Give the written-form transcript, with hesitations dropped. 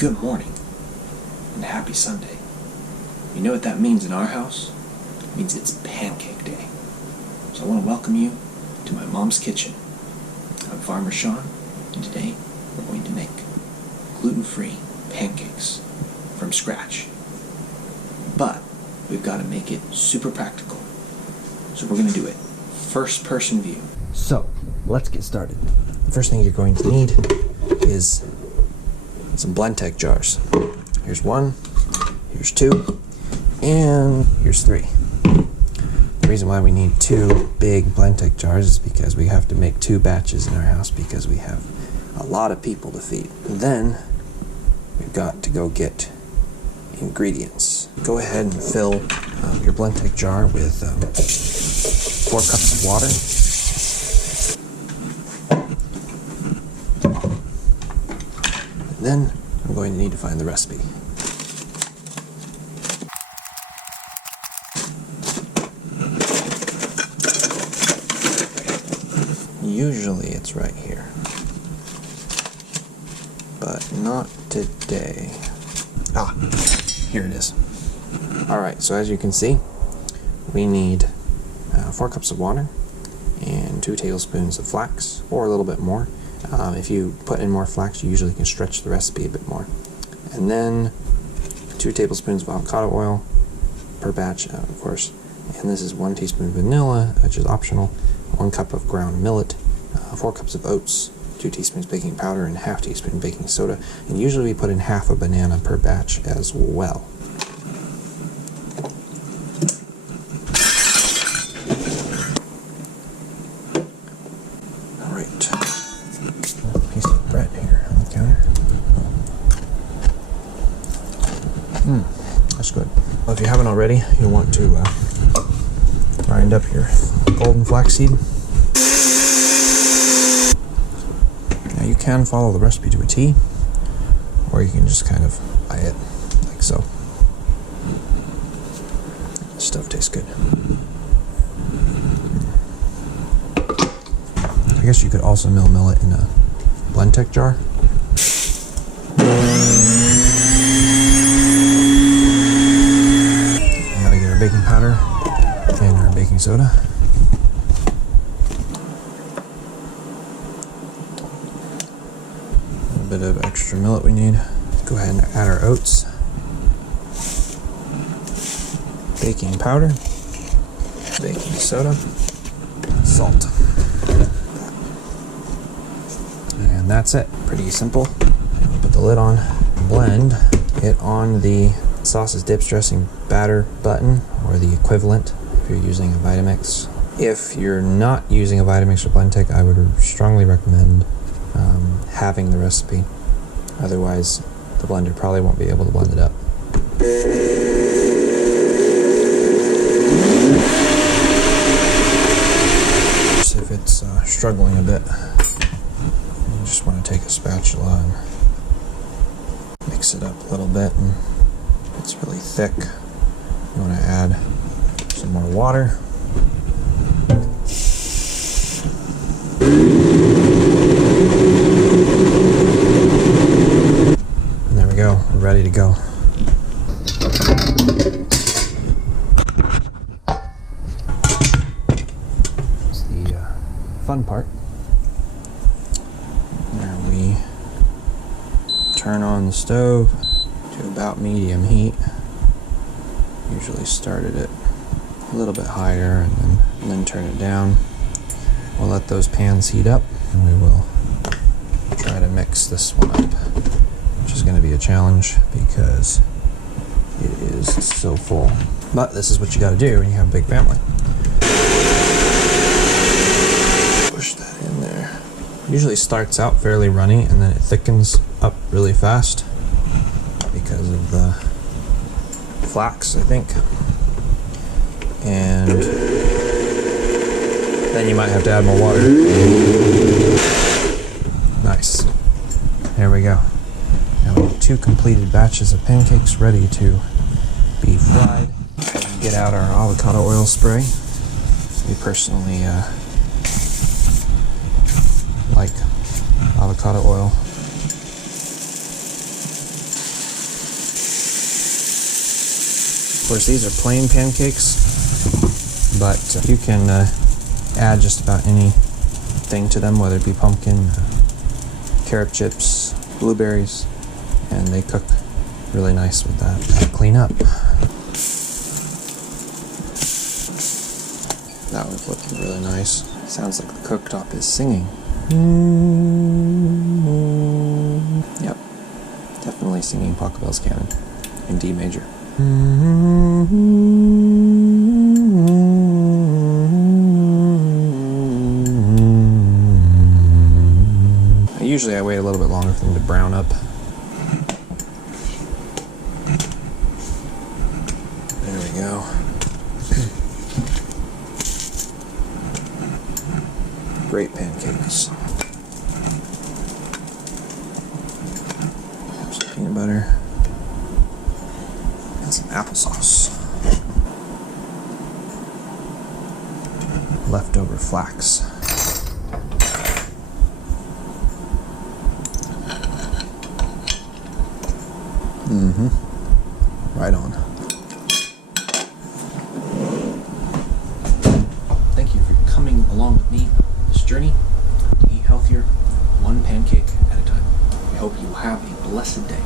Good morning, and happy Sunday. You know what that means in our house? It means it's pancake day. So I want to welcome you to my mom's kitchen. I'm Farmer Sean, and today we're going to make gluten-free pancakes from scratch. But we've got to make it super practical. So we're going to do it first person view. So let's get started. The first thing you're going to need is some Blendtec jars. Here's one, here's two, and here's three. The reason why we need two big Blendtec jars is because we have to make 2 batches in our house because we have a lot of people to feed. And then we've got to go get ingredients. Go ahead and fill your Blendtec jar with 4 cups of water. And then I'm going to need to find the recipe. Usually it's right here, but not today. Here it is. Alright, so as you can see, we need 4 cups of water and 2 tablespoons of flax, or a little bit more. If you put in more flax, you usually can stretch the recipe a bit more. And then 2 tablespoons of avocado oil per batch, of course. And this is 1 teaspoon of vanilla, which is optional, 1 cup of ground millet, 4 cups of oats, 2 teaspoons baking powder, and ½ teaspoon baking soda. And usually we put in half a banana per batch as well. Piece of bread here on the counter. That's good. Well, if you haven't already, you'll want to grind up your golden flaxseed. Now you can follow the recipe to a T, or you can just kind of buy it like so. This stuff tastes good. I guess you could also mill it in a Blendtec jar. Now we get our baking powder and our baking soda. A little bit of extra millet we need. Go ahead and add our oats. Baking powder. Baking soda. Salt. And that's it. Pretty simple. Put the lid on. Blend it on the sausage dips dressing batter button, or the equivalent if you're using a Vitamix. If you're not using a Vitamix or Blendtec, I would strongly recommend having the recipe. Otherwise, the blender probably won't be able to blend it up. So if it's struggling a bit, you just want to take a spatula and mix it up a little bit, and if it's really thick, you want to add some more water. And there we go, we're ready to go. It's the fun part. Now we turn on the stove to about medium heat. Usually start it at a little bit higher and then turn it down. We'll let those pans heat up, and we will try to mix this one up, which is going to be a challenge because it is so full. But this is what you got to do when you have a big family. Push that in there. Usually starts out fairly runny, and then it thickens up really fast because of the flax, I think. And then you might have to add more water. Nice. There we go. Now we have 2 completed batches of pancakes ready to be fried. Get out our avocado oil spray. We personally like avocado oil. course, these are plain pancakes, but you can add just about anything to them, whether it be pumpkin, carrot chips, blueberries, and they cook really nice with that. Clean up. That one's looking really nice. Sounds like the cooktop is singing. Yep, definitely singing Pachelbel's Canon in D major. Usually I wait a little bit longer for them to brown up. There we go. Great pancakes. Some peanut butter. And some applesauce. Leftover flax. Right on. Thank you for coming along with me on this journey to eat healthier, one pancake at a time. I hope you have a blessed day.